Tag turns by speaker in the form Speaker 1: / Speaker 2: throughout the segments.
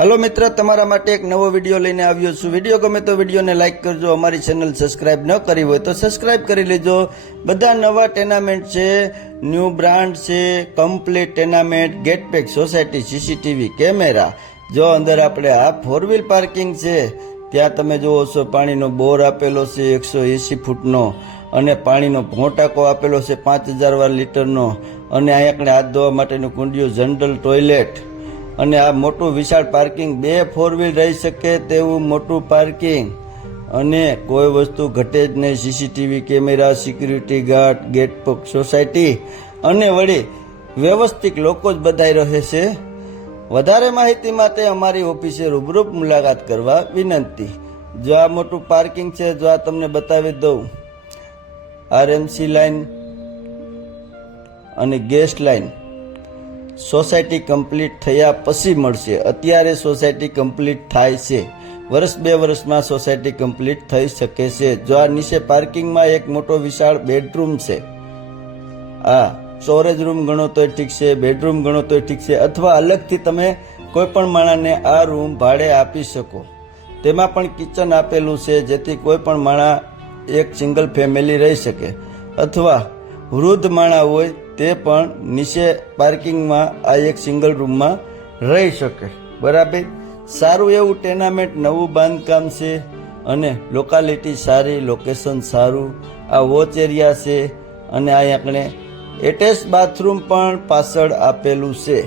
Speaker 1: Hello મિત્ર, તમારા માટે એક નવો વીડિયો લઈને આવ્યો છું. વીડિયો ગમે તો વિડીયોને લાઈક કરજો, અમારી ચેનલ સબસ્ક્રાઇબ ન કરી હોય તો સબસ્ક્રાઇબ કરી લેજો. બધા નવા ટેનામેન્ટ છે ન્યૂ બ્રાન્ડ છે કમ્પ્લીટ ટેનામેન્ટ ગેટપેક સોસાયટી સીસીટીવી કેમેરા જો અંદર આપણે આ ફોર વ્હીલ પાર્કિંગ છે, ત્યાં તમે જુઓ છો, પાણીનો બોર આપેલો છે, એકસો એંસી ફૂટનો અને પાણીનો ભોંટાકો આપેલો છે, પાંચ હજાર વાર લીટરનો. અને અહીંયા હાથ ધોવા માટેનું કુંડિયું, જનરલ ટોયલેટ અને આ મોટું વિશાળ પાર્કિંગ બે ફોર વ્હીલ રહી શકે તેવું મોટું પાર્કિંગ. અને કોઈ વસ્તુ ઘટે જ નહીં. CCTV camera security guard gate પક society અને વળી, વ્યવસ્થિત લોકો જ બધાય રહે છે. વધારે માહિતી માટે અમારી ઓફિસે રૂબરૂ મુલાકાત કરવા વિનંતી. જો આ મોટું પાર્કિંગ છે, જો આ તમને બતાવી દઉં. આરએમસી લાઈન અને ગેસ લાઈન સોસાયટી કમ્પ્લીટ થયા પછી મળશે. અત્યારે સોસાયટી કમ્પ્લીટ થાય છે. વર્ષ બે વર્ષમાં સોસાયટી કમ્પ્લીટ થઈ શકે છે. જો આ નીચે પાર્કિંગમાં એક મોટો વિશાળ બેડરૂમ છે. આ સ્ટોરેજ રૂમ ગણો તોય ઠીક છે બેડરૂમ ગણો તોય ઠીક છે, અથવા અલગથી તમે કોઈ પણ માણસને આ રૂમ ભાડે આપી શકો. તેમાં પણ કિચન આપેલું છે, જેથી કોઈ પણ માણસ એક સિંગલ ફેમિલી રહી શકે. અથવા વૃદ્ધ માણા હોય તે પણ નીચે પાર્કિંગમાં આ એક સિંગલ રૂમમાં રહી શકે. બરાબર? સારું એવું ટેનામેન્ટ નવું બાંધકામ છે અને લોકાલિટી સારી લોકેશન સારું, આ વોચ એરિયા છે અને આ આપણે એટેચ બાથરૂમ પણ પાછળ આપેલું છે.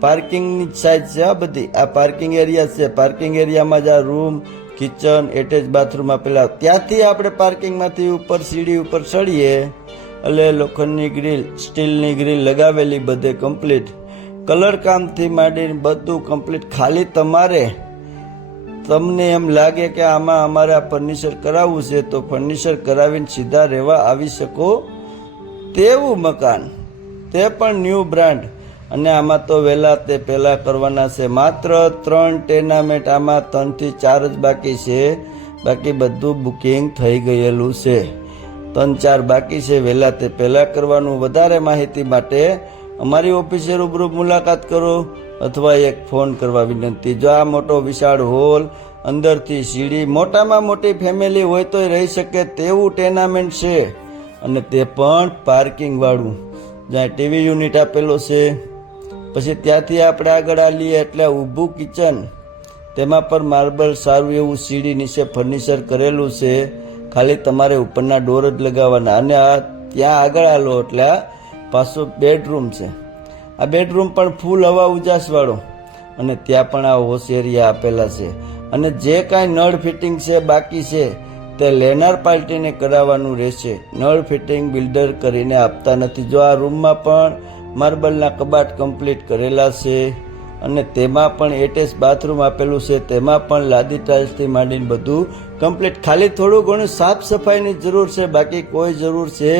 Speaker 1: પાર્કિંગની સાઈઝ છે, આ બધી. આ પાર્કિંગ એરિયા છે. પાર્કિંગ એરિયામાં જ આ રૂમ કિચન એટેચ બાથરૂમ આપેલા. ત્યાંથી આપણે પાર્કિંગમાંથી ઉપર સીડી ઉપર ચડીએ એટલે લોખંડની ગ્રીલ, સ્ટીલની ગ્રીલ લગાવેલી બધે કમ્પ્લીટ કલર કામથી માંડીને બધું કમ્પ્લીટ ખાલી તમારે, તમને એમ લાગે કે આમાં અમારે આ ફર્નિચર કરાવવું છે, તો ફર્નિચર કરાવીને સીધા રહેવા આવી શકો તેવું મકાન. તે પણ ન્યૂ બ્રાન્ડ અને આમાં તો વહેલા તે પહેલા કરવાના છે. માત્ર ત્રણ ટેનામેન્ટ આમાં ત્રણથી ચાર જ બાકી છે. બાકી બધું બુકિંગ થઈ ગયેલું છે. ત્રણ ચાર બાકી છે, વહેલા તે પહેલાં કરવાનું. વધારે માહિતી માટે અમારી ઓફિસે રૂબરૂ મુલાકાત કરો અથવા એક ફોન કરવા વિનંતી. જો આ મોટો વિશાળ હોલ અંદરથી સીડી મોટામાં મોટી ફેમિલી હોય તો રહી શકે તેવું ટેનામેન્ટ છે. અને તે પણ પાર્કિંગવાળું જ્યાં ટીવી યુનિટ આપેલો છે. પછી ત્યાંથી આપણે આગળ આવીએ એટલે ઊભું કિચન. તેમાં પણ માર્બલ સારું એવું સીડી નીચે ફર્નિચર કરેલું છે. ખાલી તમારે ઉપરના ડોર જ લગાવવાના. અને આ ત્યાં આગળ આલો એટલે આ પાછો બેડરૂમ છે. આ બેડરૂમ પણ ફૂલ હવા ઉજાસવાળો. અને ત્યાં પણ આ હોશ એરિયા આપેલા છે. અને જે કાંઈ નળ ફિટિંગ છે, બાકી છે, તે લેનાર પાર્ટીને કરાવવાનું રહેશે. નળ ફિટિંગ બિલ્ડર કરીને આપતા નથી. જો આ રૂમમાં પણ માર્બલના કબાટ કમ્પ્લીટ કરેલા છે. અને તેમાં પણ એટેચ બાથરૂમ આપેલું છે. તેમાં પણ લાદી ટાઇલ્સથી માંડીને બધું કમ્પ્લીટ ખાલી થોડું ઘણું સાફ સફાઈની જરૂર છે. બાકી કોઈ જરૂર છે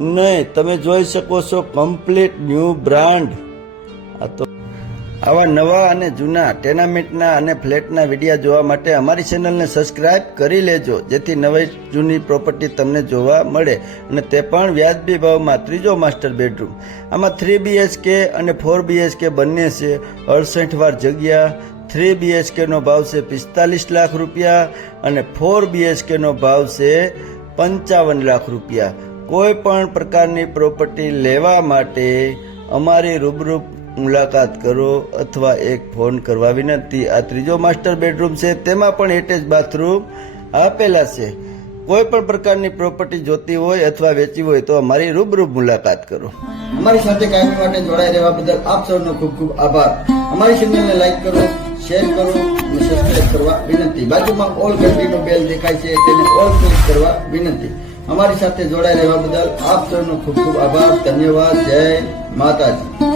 Speaker 1: નહીં. તમે જોઈ શકો છો કમ્પ્લીટ ન્યૂ બ્રાન્ડ આ તો આવા નવા અને જૂના ટેનામેન્ટના અને ફ્લેટના વિડીયા જોવા માટે અમારી ચેનલને સબસ્ક્રાઇબ કરી લેજો, જેથી નવી જૂની પ્રોપર્ટી તમને જોવા મળે અને તે પણ વ્યાજબી ભાવમાં ત્રીજો માસ્ટર બેડરૂમ. આમાં થ્રી બીએચકે અને ફોર બીએચકે બંને છે. અડસઠ વાર જગ્યા, થ્રી બીએચકેનો ભાવ છે પિસ્તાલીસ લાખ રૂપિયા અને ફોર બીએચકેનો ભાવ છે પંચાવન લાખ રૂપિયા. કોઈ પણ પ્રકારની પ્રોપર્ટી લેવા માટે અમારી રૂબરૂ મુલાકાત કરો અથવા એક ફોન કરવા વિનંતી. આ ત્રીજો માસ્ટર બેડરૂમ છે. તેમાં પણ એટેચ બાથરૂમ આપેલા છે. કોઈ પણ પ્રકારની પ્રોપર્ટી જોતી હોય અથવા વેચી હોય તો અમારી રૂબરૂ મુલાકાત કરો. અમારી સાથે કાયમી માટે જોડાઈ રહેવા બદલ આપ સૌનો ખૂબ ખૂબ આભાર. અમારી ચેનલને લાઈક કરો શેર કરો અને સબસ્ક્રાઇબ કરવા વિનંતી. બાજુમાં ઓલ ઘંટીનો બેલ દેખાય છે તેને ઓલ ક્લિક કરવા વિનંતી. અમારી સાથે જોડાઈ રહેવા બદલ આપ સૌનો ખૂબ ખૂબ આભાર. ધન્યવાદ. જય માતાજી.